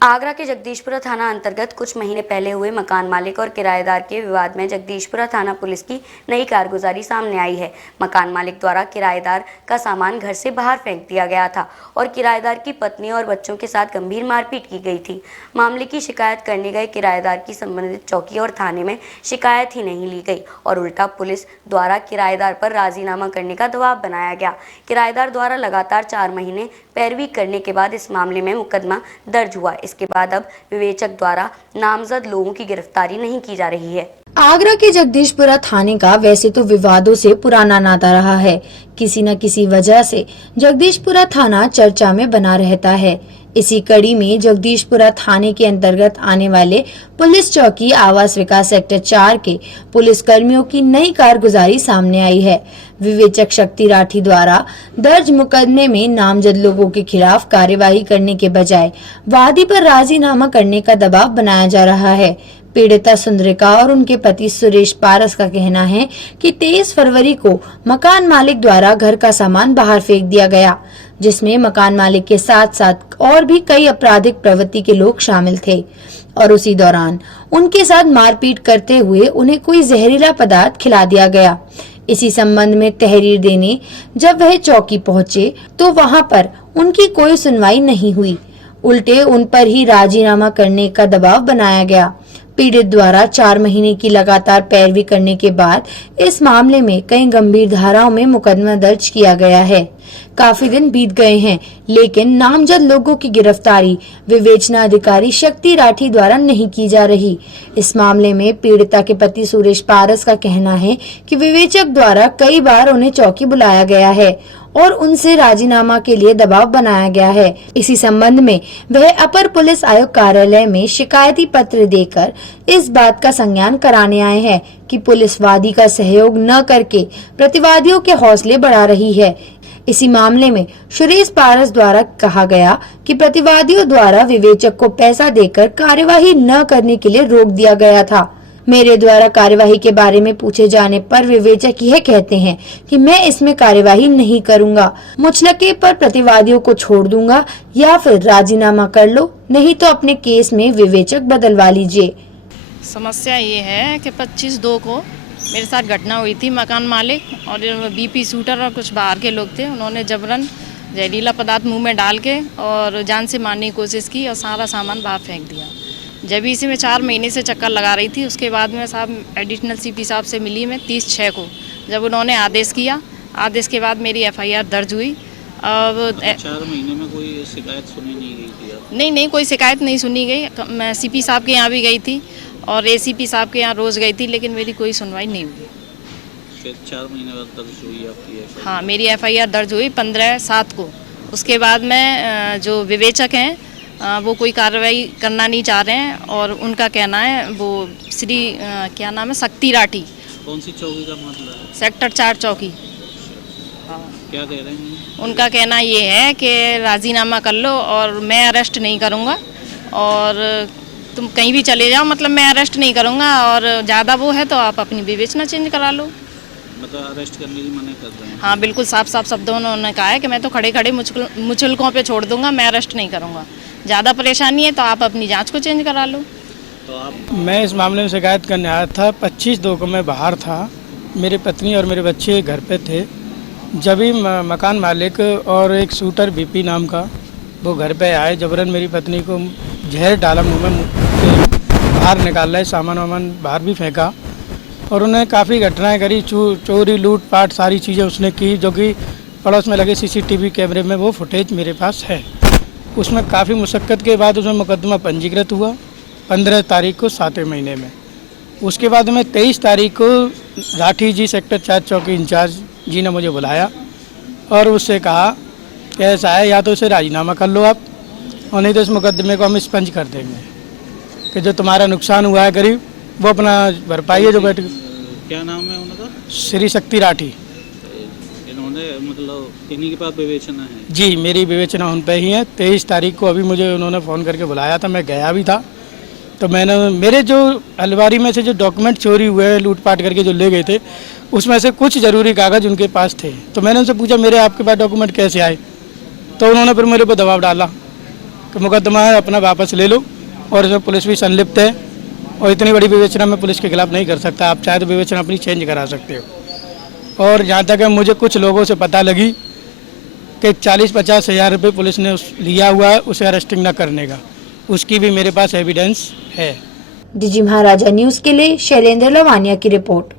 आगरा के जगदीशपुरा थाना अंतर्गत कुछ महीने पहले हुए मकान मालिक और किराएदार के विवाद में जगदीशपुरा थाना पुलिस की नई कारगुजारी सामने आई है। मकान मालिक द्वारा किराएदार का सामान घर से बाहर फेंक दिया गया था और किराएदार की पत्नी और बच्चों के साथ गंभीर मारपीट की गई थी। मामले की शिकायत करने गए किराएदार की संबंधित चौकी और थाने में शिकायत ही नहीं ली गई और उल्टा पुलिस द्वारा किराएदार पर राजीनामा करने का दबाव बनाया गया। किराएदार द्वारा लगातार 4 महीने पैरवी करने के बाद इस मामले में मुकदमा दर्ज हुआ। इसके बाद अब विवेचक द्वारा नामजद लोगों की गिरफ्तारी नहीं की जा रही है। आगरा के जगदीशपुरा थाने का वैसे तो विवादों से पुराना नाता रहा है। किसी न किसी वजह से जगदीशपुरा थाना चर्चा में बना रहता है। इसी कड़ी में जगदीशपुरा थाने के अंतर्गत आने वाले पुलिस चौकी आवास विकास सेक्टर 4 के पुलिस कर्मियों की नई कारगुजारी सामने आई है। विवेचक शक्ति राठी द्वारा दर्ज मुकदमे में नामजद लोगों के खिलाफ कार्यवाही करने के बजाय वादी पर राजीनामा करने का दबाव बनाया जा रहा है। पीड़िता सुंदरिका और उनके पति सुरेश पारस का कहना है कि 23 फरवरी को मकान मालिक द्वारा घर का सामान बाहर फेंक दिया गया, जिसमें मकान मालिक के साथ साथ और भी कई आपराधिक प्रवृत्ति के लोग शामिल थे और उसी दौरान उनके साथ मारपीट करते हुए उन्हें कोई जहरीला पदार्थ खिला दिया गया। इसी संबंध में तहरीर देने जब वह चौकी पहुंचे तो वहां पर उनकी कोई सुनवाई नहीं हुई, उल्टे उन पर ही राजीनामा करने का दबाव बनाया गया। पीड़ित द्वारा 4 महीने की लगातार पैरवी करने के बाद इस मामले में कई गंभीर धाराओं में मुकदमा दर्ज किया गया है। काफी दिन बीत गए हैं, लेकिन नामजद लोगों की गिरफ्तारी विवेचना अधिकारी शक्ति राठी द्वारा नहीं की जा रही। इस मामले में पीड़िता के पति सुरेश पारस का कहना है कि विवेचक द्वारा कई बार उन्हें चौकी बुलाया गया है और उनसे राजीनामा के लिए दबाव बनाया गया है। इसी संबंध में वह अपर पुलिस आयुक्त कार्यालय में शिकायती पत्र देकर इस बात का संज्ञान कराने आए हैं कि पुलिस वादी का सहयोग न करके प्रतिवादियों के हौसले बढ़ा रही है। इसी मामले में सुरेश पारस द्वारा कहा गया कि प्रतिवादियों द्वारा विवेचक को पैसा देकर कार्यवाही न करने के लिए रोक दिया गया था। मेरे द्वारा कार्यवाही के बारे में पूछे जाने पर विवेचक यह कहते हैं कि मैं इसमें कार्यवाही नहीं करूंगा, मुचलके पर प्रतिवादियों को छोड़ दूंगा या फिर राजीनामा कर लो, नहीं तो अपने केस में विवेचक बदलवा लीजिए। समस्या ये है कि 25/2 को मेरे साथ घटना हुई थी। मकान मालिक और बीपी शूटर और कुछ बाहर के लोग थे, उन्होंने जबरन जहरीला पदार्थ मुंह में डाल के और जान से मारने की कोशिश की और सारा सामान बाहर फेंक दिया। जब इसी में 4 महीने से चक्कर लगा रही थी, उसके बाद में साहब एडिशनल सीपी साहब से मिली मैं 30/6 को, जब उन्होंने आदेश किया। आदेश के बाद मेरी FIR दर्ज हुई। अब 4 महीने में कोई शिकायत सुनी नहीं गई थी? नहीं, कोई शिकायत नहीं सुनी गई। मैं CP साहब के यहाँ भी गई थी और ACP साहब के यहाँ रोज़ गई थी, लेकिन मेरी कोई सुनवाई नहीं हुई। फिर 4 महीने बाद दर्ज हुई आपकी FIR? हाँ, मेरी FIR दर्ज हुई 15/7 को। उसके बाद में जो विवेचक हैं वो कोई कार्रवाई करना नहीं चाह रहे हैं और उनका कहना है वो श्री क्या नाम है, शक्ति राठी। कौन सी चौकी का मतलब है? सेक्टर 4 चौकी। हाँ, क्या कह रहे हैं? उनका कहना ये है कि राजीनामा कर लो और मैं अरेस्ट नहीं करूँगा और तुम कहीं भी चले जाओ, मतलब मैं अरेस्ट नहीं करूँगा और ज़्यादा वो है तो आप अपनी विवेचना चेंज करा लो। मतलब अरेस्ट करने की मना कर रहे हैं? हाँ, बिल्कुल साफ शब्दों उन्होंने कहा है कि मैं तो खड़े खड़े मुचलकों पे छोड़ दूंगा, मैं अरेस्ट नहीं करूँगा। ज़्यादा परेशानी है तो आप अपनी जांच को चेंज करा लो। तो आप? मैं इस मामले में शिकायत करने आया था। 25/2 को मैं बाहर था, मेरी पत्नी और मेरे बच्चे घर पे थे। जब ही मकान मालिक और एक शूटर BP नाम का वो घर पे आए, जबरन मेरी पत्नी को जहर डाला मुँह में, बाहर निकाल रहे, सामान वामान बाहर भी फेंका और उन्हें काफ़ी घटनाएं करी, चोरी लूटपाट सारी चीज़ें उसने की, जो कि पड़ोस में लगे CCTV कैमरे में वो फुटेज मेरे पास है। उसमें काफ़ी मुशक्क़त के बाद उसमें मुकदमा पंजीकृत हुआ 15 तारीख को 7वें महीने में। उसके बाद में 23 तारीख को राठी जी सेक्टर 4 चौकी इंचार्ज जी ने मुझे बुलाया और उससे कहा कि ऐसा है, या तो इसे राजीनामा कर लो आप और नहीं तो इस मुकदमे को हम स्पंज कर देंगे, कि जो तुम्हारा नुकसान हुआ है करीब वो अपना भरपाई है। जो बैठ क्या नाम है उनका? श्री शक्ति राठी। इन्होंने मतलब इन्हीं के पास विवेचना है? जी, मेरी विवेचना उन पे ही है। 23 तारीख को अभी मुझे उन्होंने फ़ोन करके बुलाया था, मैं गया भी था। तो मैंने मेरे जो अलमारी में से जो डॉक्यूमेंट चोरी हुए, लूटपाट करके जो ले गए थे, उसमें से कुछ ज़रूरी कागज़ उनके पास थे। तो मैंने उनसे पूछा मेरे आपके पास डॉक्यूमेंट कैसे आए, तो उन्होंने फिर मेरे पर दबाव डाला कि मुकदमा है अपना वापस ले लो, और इसमें पुलिस भी संलिप्त है, और इतनी बड़ी विवेचना मैं पुलिस के खिलाफ नहीं कर सकता। आप चाहे तो विवेचना अपनी चेंज करा सकते हो। और जहाँ तक है मुझे कुछ लोगों से पता लगी कि 40-50 हज़ार रुपये पुलिस ने लिया हुआ है उसे अरेस्टिंग न करने का, उसकी भी मेरे पास एविडेंस है। डीजी महाराजा न्यूज के लिए शैलेंद्र लवानिया की रिपोर्ट।